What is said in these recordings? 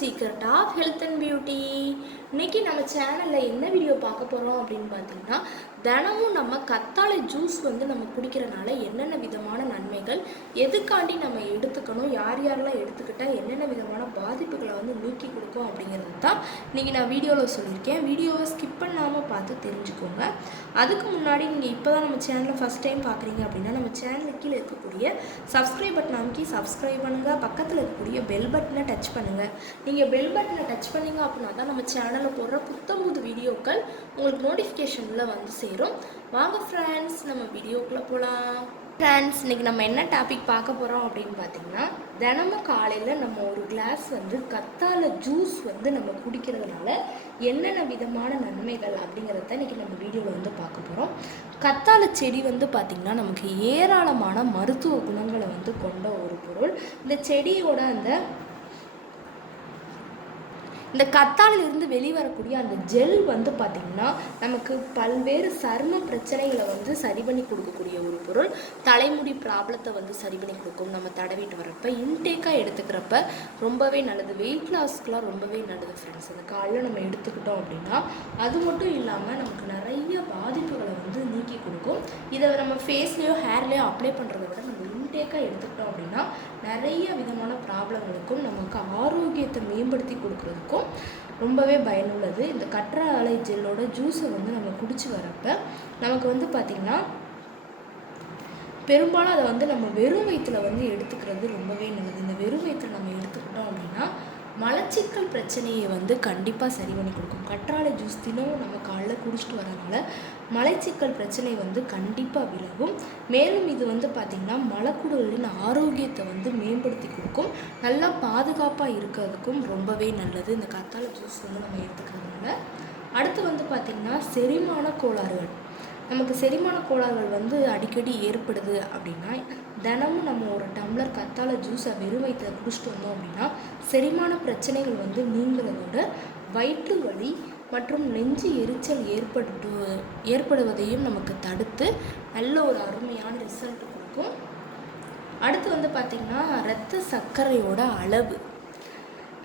Secret of health and beauty. இன்றைக்கி நம்ம சேனலில் என்ன வீடியோ பார்க்க போகிறோம் அப்படின்னு பார்த்தீங்கன்னா, தினமும் நம்ம கத்தாழை ஜூஸ் நம்ம குடிக்கிறனால என்னென்ன விதமான நன்மைகள், எதுக்காண்டி நம்ம எடுத்துக்கணும், யார் யாரெல்லாம் எடுத்துக்கிட்டால் என்னென்ன விதமான பாதிப்புகளை நீக்கி கொடுக்கும் அப்படிங்கிறது தான் இன்றைக்கி நான் வீடியோவில் சொல்லியிருக்கேன். வீடியோவை ஸ்கிப் பண்ணாமல் பார்த்து தெரிஞ்சுக்கோங்க. அதுக்கு முன்னாடி நீங்கள் இப்போ தான் நம்ம சேனலை ஃபஸ்ட் டைம் பார்க்குறீங்க அப்படின்னா நம்ம சேனலுக்கு கீழே இருக்கக்கூடிய சப்ஸ்கிரைப் பட்டன் அமைக்கி சப்ஸ்கிரைப் பண்ணுங்கள். பக்கத்தில் இருக்கக்கூடிய பெல் பட்டனை டச் பண்ணுங்கள். நீங்கள் பெல் பட்டனை டச் பண்ணிங்க அப்படின்னா தான் நம்ம சேனலில் போடுற புத்தம்புது வீடியோக்கள் உங்களுக்கு நோட்டிஃபிகேஷனில் சேரும். வாங்க ஃப்ரெண்ட்ஸ், நம்ம வீடியோக்குள்ளே போகலாம். ஃப்ரெண்ட்ஸ், இன்றைக்கி நம்ம என்ன டாபிக் பார்க்க போகிறோம் அப்படின்னு பார்த்தீங்கன்னா, தினமும் காலையில் நம்ம ஒரு கிளாஸ் கத்தாழை ஜூஸ் நம்ம குடிக்கிறதுனால என்னென்ன விதமான நன்மைகள் அப்படிங்கிறத இன்றைக்கி நம்ம வீடியோவில் பார்க்க போகிறோம். கத்தாழை செடி பார்த்திங்கன்னா நமக்கு ஏராளமான மருத்துவ குணங்களை கொண்ட ஒரு பொருள். இந்த செடியோட இந்த கத்தாழையிலிருந்து வெளிவரக்கூடிய அந்த ஜெல் பார்த்திங்கன்னா நமக்கு பல்வேறு சரும பிரச்சனைகளை சரி பண்ணி கொடுக்கக்கூடிய ஒரு பொருள். தலைமுடி ப்ராப்ளத்தை சரி பண்ணி கொடுக்கும். நம்ம தடவிட்டு வரப்போ இன்டேக்காக எடுத்துக்கிறப்ப ரொம்பவே நல்லது. வெயிட் லாஸ்க்குலாம் ரொம்பவே நல்லது ஃப்ரெண்ட்ஸ். அந்த காலையில் நம்ம எடுத்துக்கிட்டோம் அப்படின்னா அது மட்டும் இல்லாமல் நமக்கு நிறைய பாதிப்புகளை நீக்கி கொடுக்கும். இதை நம்ம ஃபேஸ்லேயோ ஹேர்லேயோ அப்ளை பண்ணுறத விட நம்ம இன்டேக்காக எடுத்துக்கிட்டோம் அப்படின்னா நிறைய விதமான ப்ராப்ளங்களுக்கும் நமக்கு ஆரோக்கியத்தை மேம்படுத்தி கொடுக்குறதுக்கும் ரொம்பவே பயனுள்ளது. இந்த கற்றாழை ஜெல்லோட ஜூஸை நம்ம குடிச்சு வரப்போ நமக்கு பார்த்திங்கன்னா பெரும்பாலும் அதை நம்ம வெறும் வயிற்றில் எடுத்துக்கிறது ரொம்பவே நல்லது. இந்த வெறும் வயிற்றில் நம்ம எடுத்துக்கிட்டோம் அப்படின்னா மலச்சிக்கல் பிரச்சனையை கண்டிப்பாக சரி பண்ணி கொடுக்கும். கற்றாழை ஜூஸ் தினமும் நம்ம காலைல குடிச்சிட்டு வரனால மலச்சிக்கல் பிரச்சனை கண்டிப்பாக விலகும். மேலும் இது பார்த்திங்கன்னா மலக்குடலின் ஆரோக்கியத்தை மேம்படுத்தி கொடுக்கும். நல்லா பாதுகாப்பாக இருக்கிறதுக்கும் ரொம்பவே நல்லது இந்த கத்தாழை ஜூஸ் நம்ம எடுத்துக்கிறதுனால. அடுத்து பார்த்திங்கன்னா செரிமான கோளாறுகள். நமக்கு செரிமான கோளாறுகள் அடிக்கடி ஏற்படுது அப்படின்னா தினமும் நம்ம ஒரு டம்ளர் கத்தாழை ஜூஸை வெறும் வயிற்றில் குடிச்சிட்டு வந்தோம் அப்படின்னா செரிமான பிரச்சனைகள் நீங்கிறதோட வயிற்று வலி மற்றும் நெஞ்சு எரிச்சல் ஏற்படுவதையும் நமக்கு தடுத்து நல்ல ஒரு அருமையான ரிசல்ட் கொடுக்கும். அடுத்து பார்த்திங்கன்னா இரத்த சர்க்கரையோட அளவு.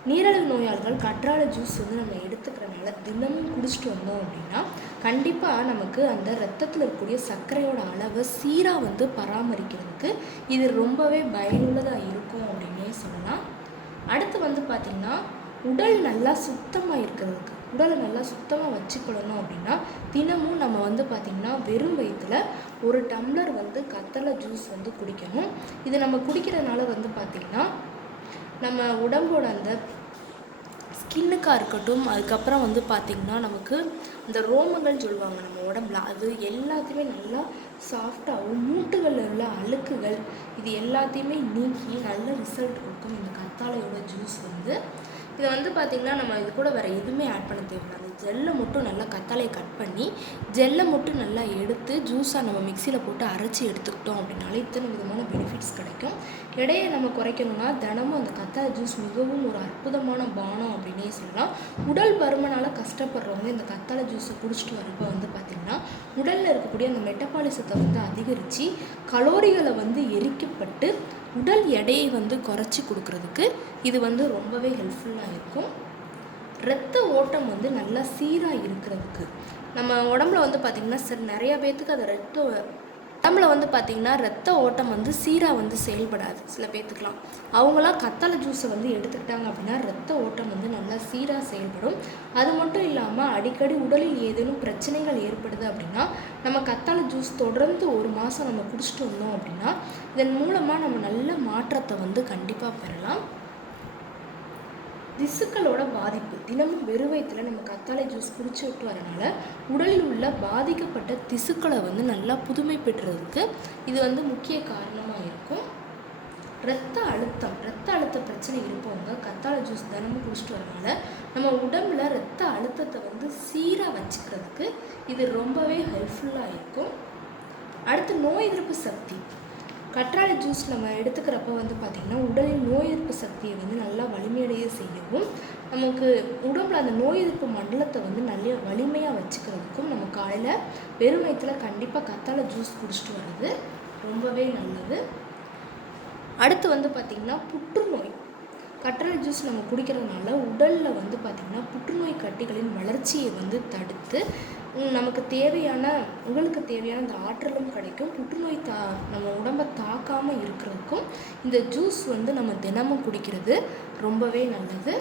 நீரிழிவு நோயாளிகள் கற்றாழை ஜூஸ் நம்ம எடுத்துக்கிறனால தினமும் குடிச்சிட்டு வந்தோம் அப்படின்னா கண்டிப்பாக நமக்கு அந்த ரத்தத்தில் இருக்கக்கூடிய சர்க்கரையோட அளவை சீராக பராமரிக்கிறதுக்கு இது ரொம்பவே பயனுள்ளதாக இருக்கும் அப்படின்னே சொல்லலாம். அடுத்து பார்த்திங்கன்னா உடல் நல்லா சுத்தமாக இருக்கிறதுக்கு, உடலை நல்லா சுத்தமாக வச்சுக்கொள்ளணும் அப்படின்னா தினமும் நம்ம பார்த்திங்கன்னா வெறும் வயிற்றில் ஒரு டம்ளர் கத்தாழை ஜூஸ் குடிக்கணும். இது நம்ம குடிக்கிறதுனால பார்த்திங்கன்னா நம்ம உடம்போட அந்த ஸ்கின்னுக்காக இருக்கட்டும், அதுக்கப்புறம் பார்த்திங்கன்னா நமக்கு இந்த ரோமங்கள் சொல்லுவாங்க நம்ம உடம்புல, அது எல்லாத்தையுமே நல்லா சாஃப்டாகவும் மூட்டுகளில் உள்ள அழுக்குகள் இது எல்லாத்தையுமே நீக்கி நல்ல ரிசல்ட் கொடுக்கும் இந்த கத்தாழையோட ஜூஸ். இதை பார்த்திங்கன்னா நம்ம இது கூட வேறு எதுவுமே ஆட் பண்ண தேவையில்லை. அந்த ஜெல்லை மட்டும் நல்லா கத்தாழையை கட் பண்ணி ஜெல்லை மட்டும் நல்லா எடுத்து ஜூஸாக நம்ம மிக்சியில் போட்டு அரைச்சி எடுத்துக்கிட்டோம் அப்படின்னாலே இத்தனை விதமான பெனிஃபிட்ஸ் கிடைக்கும். எடையை நம்ம குறைக்கணும்னா தினமும் அந்த கத்தாழை ஜூஸ் மிகவும் ஒரு அற்புதமான பானம் அப்படின்னே சொல்லலாம். உடல் பருமனால் கஷ்டப்படுறவங்க இந்த கத்தாழை ஜூஸை குடிச்சிட்டு வரப்போ பார்த்திங்கன்னா உடலில் இருக்கக்கூடிய அந்த மெட்டபாலிசத்தை அதிகரித்து கலோரிகளை எரிக்கப்பட்டு உடல் எடையை குறைச்சி கொடுக்கறதுக்கு இது ரொம்பவே ஹெல்ப்ஃபுல்லாக இருக்கும். இரத்த ஓட்டம் நல்லா சீராக இருக்கிறதுக்கு நம்ம உடம்புல பார்த்திங்கன்னா நிறையா பேர்த்துக்கு அது உடம்புல பார்த்திங்கன்னா ரத்த ஓட்டம் சீராக செயல்படாது. சில பேர்த்துக்கலாம் அவங்களாம் கத்தாழை ஜூஸை எடுத்துக்கிட்டாங்க அப்படின்னா ரத்த ஓட்டம் நல்லா சீராக செயல்படும். அது மட்டும் இல்லாமல் அடிக்கடி உடலில் ஏதேனும் பிரச்சனைகள் ஏற்படுது அப்படின்னா நம்ம கத்தாழை ஜூஸ் தொடர்ந்து ஒரு மாதம் நம்ம குடிச்சிட்டு வந்தோம் அப்படின்னா இதன் மூலமாக நம்ம நல்ல மாற்றத்தை கண்டிப்பாக பெறலாம். திசுக்களோட பாதிப்பு. தினமும் வெறும் வயிற்றில் நம்ம கத்தாழை ஜூஸ் குடிச்சு விட்டு வரனால உடலில் உள்ள பாதிக்கப்பட்ட திசுக்களை நல்லா புதுமை பெற்றுறதுக்கு இது முக்கிய காரணமாக இருக்கும். இரத்த அழுத்த பிரச்சனை இருப்பவங்க கத்தாழை ஜூஸ் தினமும் குடிச்சிட்டு வரனால நம்ம உடம்புல இரத்த அழுத்தத்தை சீராக வச்சுக்கிறதுக்கு இது ரொம்பவே ஹெல்ப்ஃபுல்லாக இருக்கும். அடுத்து நோய் எதிர்ப்பு சக்தி. கற்றாழை ஜூஸ் நம்ம எடுத்துக்கிறப்ப பார்த்திங்கன்னா உடலின் நோய் எதிர்ப்பு சக்தியை நல்லா வலிமையடைய செய்யவும் நமக்கு உடம்புல அந்த நோய் எதிர்ப்பு மண்டலத்தை நல்ல வலிமையாக வச்சுக்கிறதுக்கும் நம்ம காலையில் வெறும் வயிற்றில் கண்டிப்பாக கத்தாழை ஜூஸ் குடிச்சிட்டு வர்றது ரொம்பவே நல்லது. அடுத்து பார்த்திங்கன்னா புற்றுநோய். கற்றாழை ஜூஸ் நம்ம குடிக்கிறதுனால உடலில் வந்து பார்த்திங்கன்னா புற்றுநோய் கட்டிகளின் வளர்ச்சியை வந்து தடுத்து நமக்கு தேவையான உடலுக்கு தேவையான அந்த ஆற்றலும் கிடைக்கும். புற்றுநோய் நம்ம உடம்பை தாக்காமல் இருக்கிறதுக்கும் இந்த ஜூஸ் வந்து நம்ம தினமும் குடிக்கிறது ரொம்பவே நல்லது.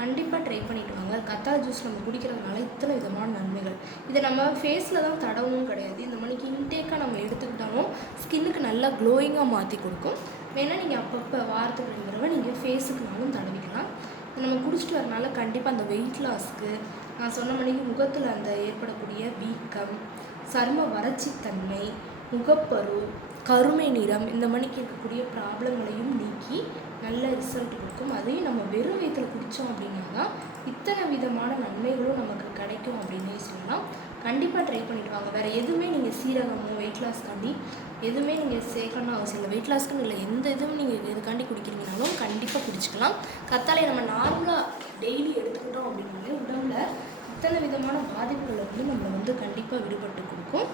கண்டிப்பாக ட்ரை பண்ணிட்டு வாங்க. கத்தாழை ஜூஸ் நம்ம குடிக்கிறதுனால இத்தனை விதமான நன்மைகள். இதை நம்ம ஃபேஸில் தான் தடவும் கிடையாது. இந்த மணிக்கு இன்டேக்காக நம்ம எடுத்துக்கிட்டாலும் ஸ்கின்னுக்கு நல்லா க்ளோயிங்காக மாற்றி கொடுக்கும். வேணால் நீங்கள் அப்பப்போ வாரத்துக்கு 2 தடவை நீங்கள் ஃபேஸுக்குனாலும் தடவிக்கலாம். நம்ம குடிச்சிட்டு வரனால கண்டிப்பாக அந்த வெயிட் லாஸ்க்கு நான் சொன்ன மணிக்கு முகத்தில் அந்த ஏற்படக்கூடிய வீக்கம், சரும வறட்சித்தன்மை, முகப்பரு, கருமை நிறம் இந்த மணிக்கு இருக்கக்கூடிய ப்ராப்ளங்களையும் நீக்கி நல்ல ரிசல்ட் கொடுக்கும். அதையும் நம்ம வெறும் வயிற்றில் குடித்தோம் அப்படின்னா தான் இத்தனை விதமான நன்மைகளும் நமக்கு கிடைக்கும் அப்படின்னே சொல்லலாம். கண்டிப்பாக ட்ரை பண்ணிட்டு வாங்க. வேறு எதுவுமே நீங்கள் சீரகமோ வெயிட் லாஸ்க்காண்டி எதுவுமே நீங்கள் சேர்க்கணும்னு அவசியம் இல்லை. வெயிட் லாஸ்க்குன்னு இல்லை, எந்த இதுவும் நீங்கள் எதுக்காண்டி குடிக்கிறீங்கனாலும் கண்டிப்பாக குடிச்சிக்கலாம். கத்தாழையை நம்ம நார்மலாக டெய்லி எடுத்துக்கிட்டோம் அப்படின்னாலே உடம்புல இத்தனை விதமான பாதிப்புகளை வந்து நம்மளை வந்து கண்டிப்பாக விடுபட்டு கொடுக்கும்.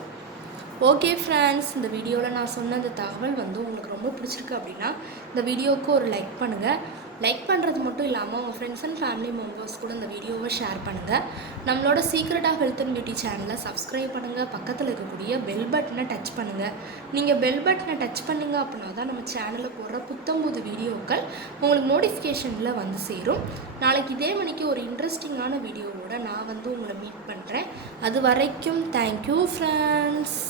ஓகே ஃப்ரெண்ட்ஸ், இந்த வீடியோவில் நான் சொன்ன இந்த தகவல் வந்து உங்களுக்கு ரொம்ப பிடிச்சிருக்கு அப்படின்னா இந்த வீடியோவுக்கு ஒரு லைக் பண்ணுங்கள். லைக் பண்ணுறது மட்டும் இல்லாமல் உங்கள் ஃப்ரெண்ட்ஸ் அண்ட் ஃபேமிலி மெம்பர்ஸ் கூட இந்த வீடியோவை ஷேர் பண்ணுங்கள். நம்மளோட secret of health and beauty சேனலை சப்ஸ்கிரைப் பண்ணுங்கள். பக்கத்தில் இருக்கக்கூடிய பெல் பட்டனை டச் பண்ணுங்கள். நீங்கள் பெல் பட்டனை டச் பண்ணிங்க அப்படின்னா தான் நம்ம சேனலில் போடுற புத்தம்புது வீடியோக்கள் உங்களுக்கு நோட்டிஃபிகேஷனில் வந்து சேரும். நாளைக்கு இதே மணிக்கு ஒரு இன்ட்ரெஸ்டிங்கான வீடியோவோட நான் வந்து உங்களை மீட் பண்ணுறேன். அது வரைக்கும் தேங்க்யூ ஃப்ரெண்ட்ஸ்.